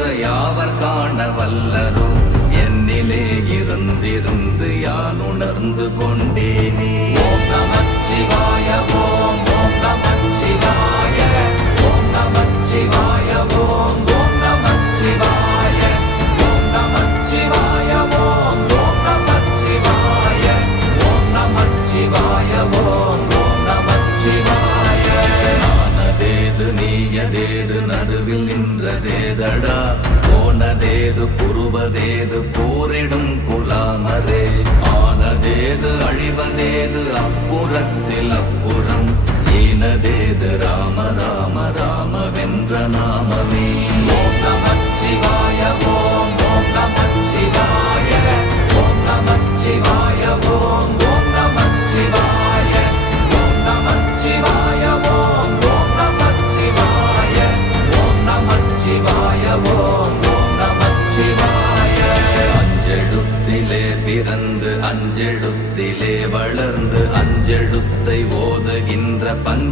யாவர் காண வல்ல நீயதேது நடுவில் நின்றதேதடா? போனதேது புருவதேது போரிடும் குலாமரே. ஆனதேது அழிவதேது அப்புறத்தில் அப்புறம். ஈனதேது ராம ராம ராம வென்ற நாமமே. ஓம் நமச்சிவாய ஓம் ஓம் நமச்சிவாய ஓம் நமச்சிவாய ஓம்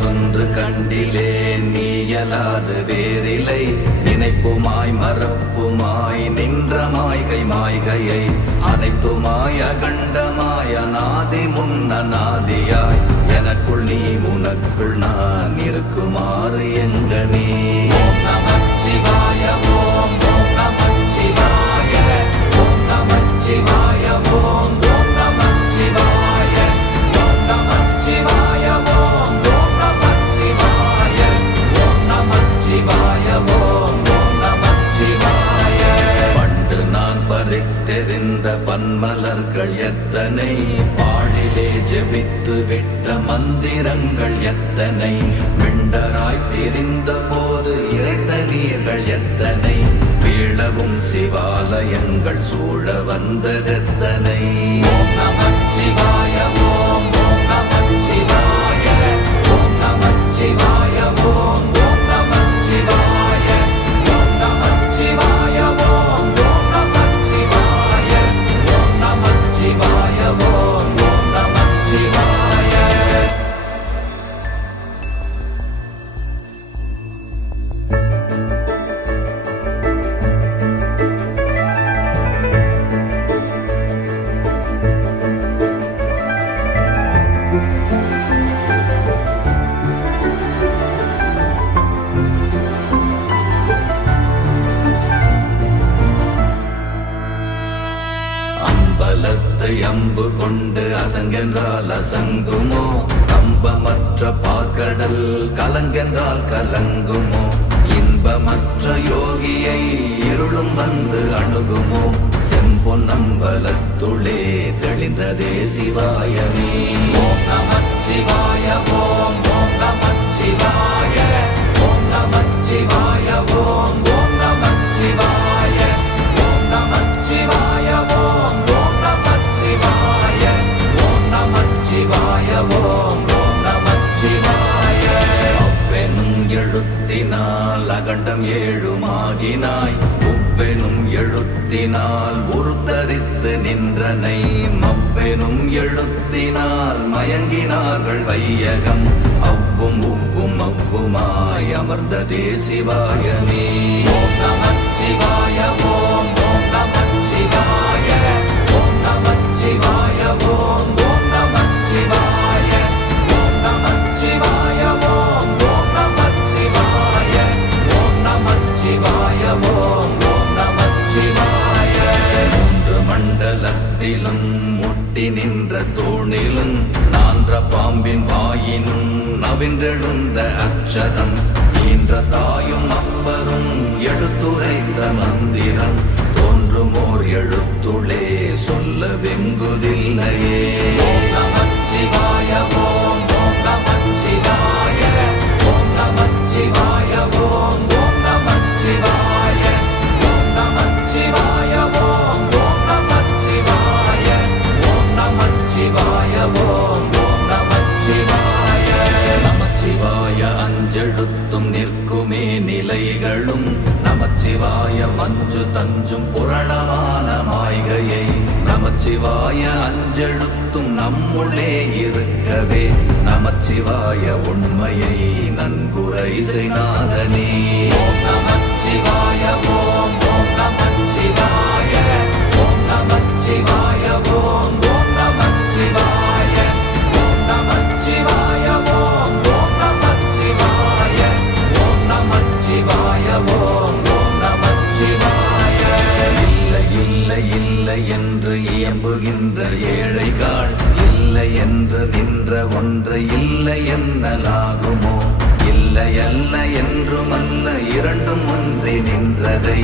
நினைவொன்று கண்டிலே நீயலாது வேறில்லை நினைப்புமாய் மறப்புமாய் நின்ற மாய்கை மாய்கையை அனைத்துமாய் அகண்டமாய் அநாதி முன்ன நாதியாய் எனக்குள் நீ உனக்குள் நான் இருக்குமாறு எங்க நீ. நமச்சிவா சிவாலயங்கள் சூழ வந்ததெத்தனை. ஓம் நமச்சிவாய கம்பமற்ற பார்க்கடல் கலங்கென்றால் கலங்குமோ? இன்பமற்ற யோகியை இருளும் வந்து அணுகுமோ? செம்பொன்னம்பலத்துளே தெளிந்ததே சிவாயமே. ஓம் நமச்சிவாய ஓம் ஓம் சிவாயமே ஓம் நம சிவாய ஓம் ஓம் நம சிவாய. ஓம் நம சிவாய ஓம் ஓம் நம சிவாய. ஓம் நம சிவாய ஓம் ஓம் நம சிவாய. ஓம் நம சிவாய ஓம் ஓம் நம சிவாய. மூன்று மண்டலத்திலும் முட்டி நின்ற தோணிலும் நான்ற பாம்பின் வாயினும் நவின்றெழுந்த அக்ஷரம் மஞ்சு புரணமான மாய்கையை நமச்சிவாய அஞ்செழுத்தும் நம்முள்ளே இருக்கவே. நமச்சிவாய உண்மையை நன்குரை செய்நாதனே நமச்சிவாய ஓம் ஓம் நமச்சிவாய ஓம் நமச்சிவாய. ஓம் இயம்புகின்ற ஏழைகள் இல்லை என்று நின்ற ஒன்று இல்லை என்னலாகுமோ? இல்லை அல்ல என்றும் அல்ல இரண்டும் ஒன்றி நின்றதை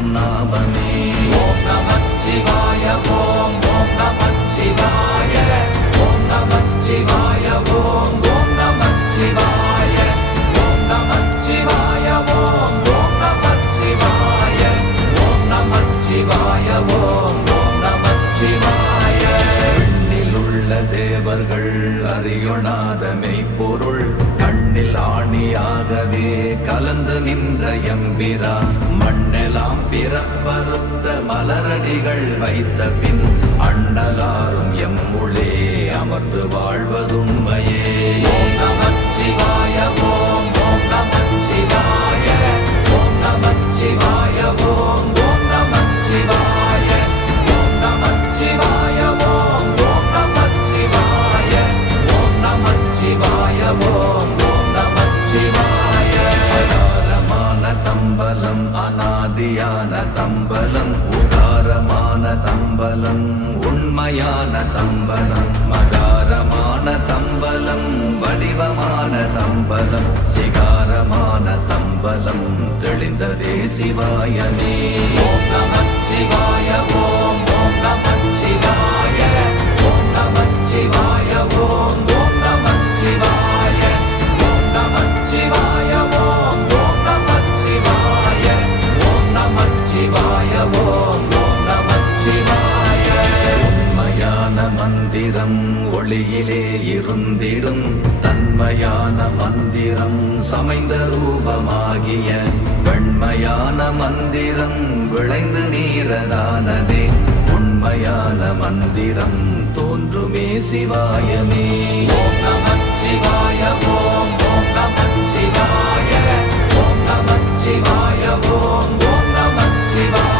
என்னும் நாமமே ஓம் நமச்சிவாய ஓம் ஓம் நமச்சிவாய ஓம் நமச்சிவாய ஓம் ஓம் நமச்சிவாய ஓம் நமச்சிவாய ஓம் ஓம் நமச்சிவாய ஓம் நமச்சிவாய ஓம் ஓம் நமச்சிவாய விண்ணில் உள்ள தேவர்கள் அறியொணாத மெய்ப்பொருள் கண்ணில் ஆணியாகவே கலந்து நின்ற எம்பிரா எல்லாம் பிறப்பருந்த மலரடிகள் வைத்த பின் அண்ணலாரும் எம்முளே அமர்ந்து வாழ்வதுண்மையே. ஓம் சிவாயமே மந்திரம் விளைந்து நீரதானதே. உண்மையான மந்திரம் தோன்றுமே சிவாயமே. ஓம் நமச்சிவாய ஓம் ஓம் நமச்சிவாய ஓம் நமச்சிவாய ஓம் ஓம் நமச்சிவாய